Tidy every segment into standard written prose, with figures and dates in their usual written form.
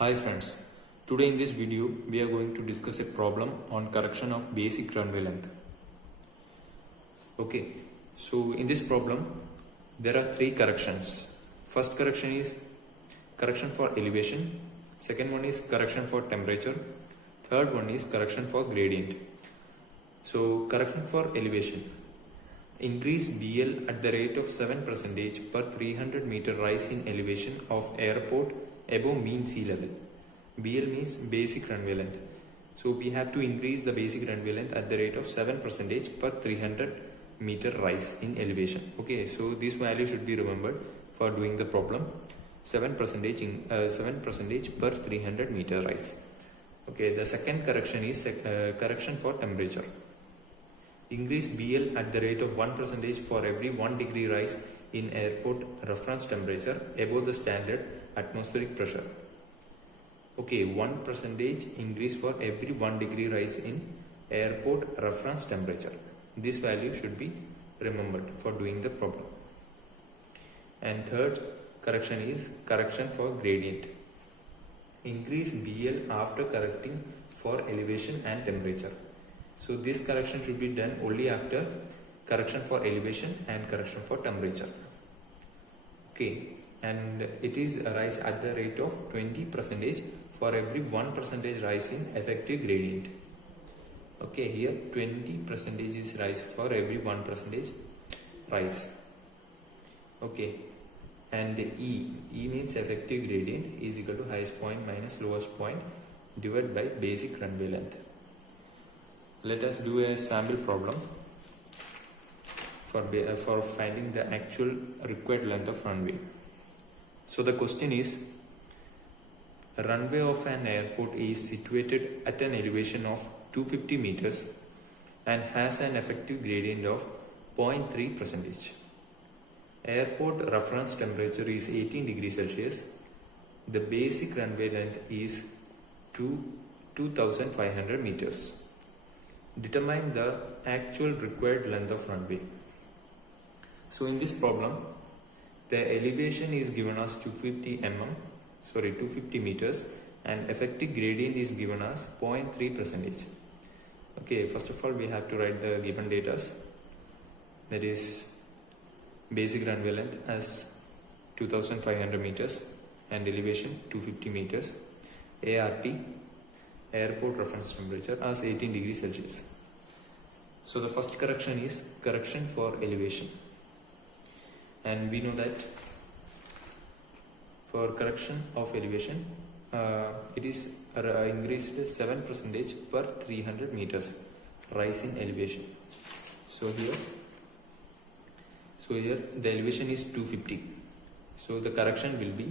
Hi friends, today in this video we are going to discuss a problem on correction of basic runway length. Okay, so in this problem there are three corrections. First correction is correction for elevation, second one is correction for temperature, third one is correction for gradient. So correction for elevation. Increase BL at the rate of 7% per 300 meter rise in elevation of airport above mean sea level. BL means basic runway length. So we have to increase the basic runway length at the rate of 7% per 300 meter rise in elevation. Okay, so this value should be remembered for doing the problem. 7% per 300 meter rise. Okay, the second correction is correction for temperature. Increase BL at the rate of 1% for every 1 degree rise in airport reference temperature above the standard atmospheric pressure. Okay, 1% increase for every 1 degree rise in airport reference temperature. This value should be remembered for doing the problem. And third correction is correction for gradient. Increase BL after correcting for elevation and temperature. So this correction should be done only after correction for elevation and correction for temperature. Okay, and it is a rise at the rate of 20% for every 1% rise in effective gradient. Okay, here 20% is rise for every 1% rise. Okay, and E means effective gradient is equal to highest point minus lowest point divided by basic runway length. Let us do a sample problem for finding the actual required length of runway. So the question is, a runway of an airport is situated at an elevation of 250 meters and has an effective gradient of 0.3%. Airport reference temperature is 18 degrees Celsius. The basic runway length is 2500 meters. Determine the actual required length of runway. So in this problem, the elevation is given as 250 meters and effective gradient is given as 0.3%. Okay, first of all we have to write the given data, that is basic runway length as 2500 meters and elevation 250 meters, ART airport reference temperature as 18 degrees Celsius. So the first correction is correction for elevation, and we know that for correction of elevation it is increased 7% per 300 meters rise in elevation. So here the elevation is 250, so the correction will be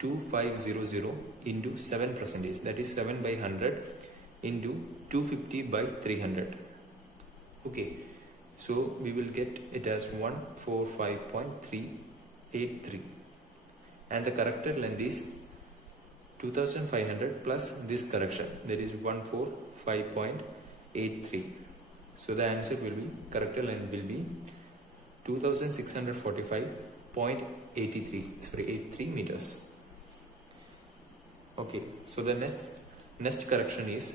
2500 into 7%, that is 7 by 100 into 250 by 300. Okay, so we will get it as 145.383, and the corrected length is 2500 plus this correction, that is 145.83. So the answer will be, corrected length will be 83 meters. Okay, so the next correction is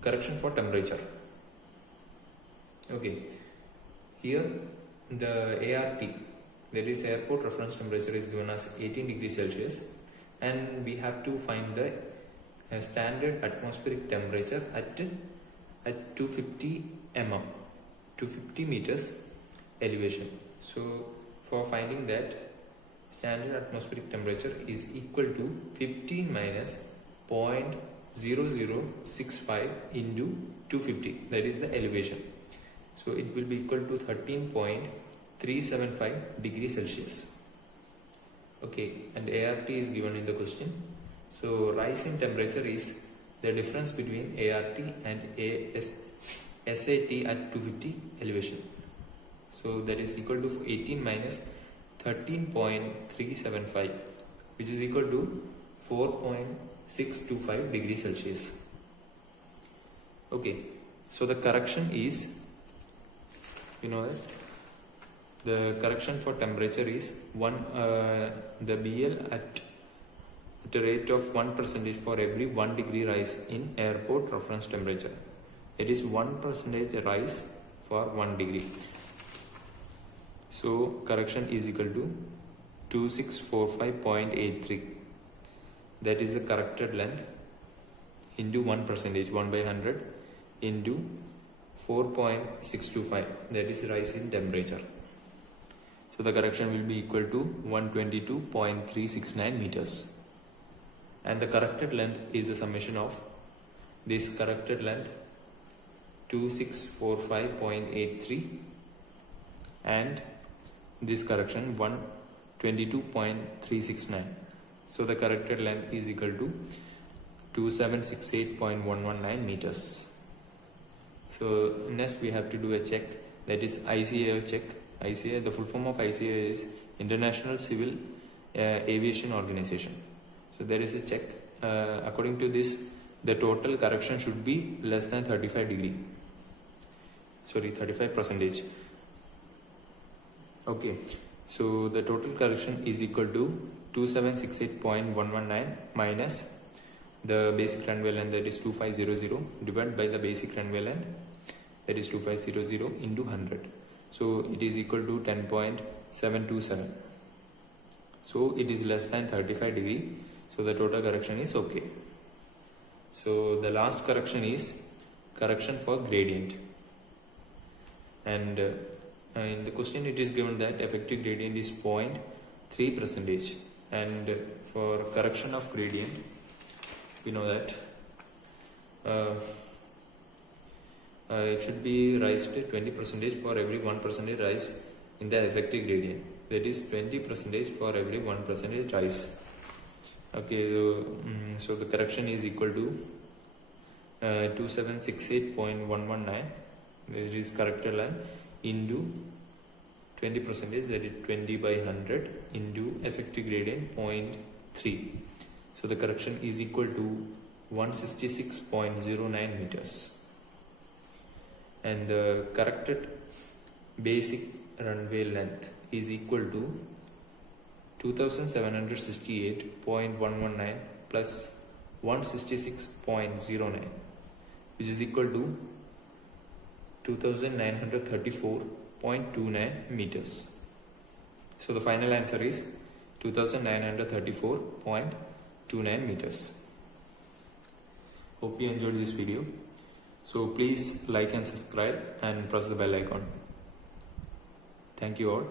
correction for temperature. Okay, here the ART, that is airport reference temperature, is given as 18 degrees Celsius, and we have to find the standard atmospheric temperature at 250 meters elevation. So for finding that, standard atmospheric temperature is equal to 15 minus 0.0065 into 250, that is the elevation. So it will be equal to 13.375 degrees Celsius. Okay, and ART is given in the question. So rise in temperature is the difference between ART and SAT at 250 elevation. So that is equal to 18 minus 13.375, which is equal to 4.625 degrees Celsius. Okay, so the correction is, you know that the correction for temperature is the BL at at a rate of 1% for every 1 degree rise in airport reference temperature. It is 1% rise for 1 degree. So correction is equal to 2645.83. That is the corrected length into 1%, 1 by 100 into 4.625. That is rise in temperature. So the correction will be equal to 122.369 meters. And the corrected length is the summation of this corrected length 2645.83 and this correction 122.369. So the corrected length is equal to 2768.119 meters. So next we have to do a check, that is ICAO check. ICAO, the full form of ICAO is International Civil Aviation Organization. So there is a check. According to this, the total correction should be less than 35%. Okay, so the total correction is equal to 2768.119 minus the basic runway length, that is 2500, divided by the basic runway length, that is 2500 into 100. So it is equal to 10.727. So it is less than 35 degree. So the total correction is okay. So the last correction is correction for gradient. And in the question it is given that effective gradient is 0.3%. And for correction of gradient, we know that it should be raised to 20% for every 1% rise in the effective gradient. That is 20% for every 1% rise. Okay, so the correction is equal to 2768.119. That is corrected line into 20%, that is 20 by 100 into effective gradient 0.3. So the correction is equal to 166.09 meters. And the corrected basic runway length is equal to 2768.119 plus 166.09, which is equal to 2934.29 meters. So the final answer is 2934.29 meters. Hope you enjoyed this video. So please like and subscribe and press the bell icon. Thank you all.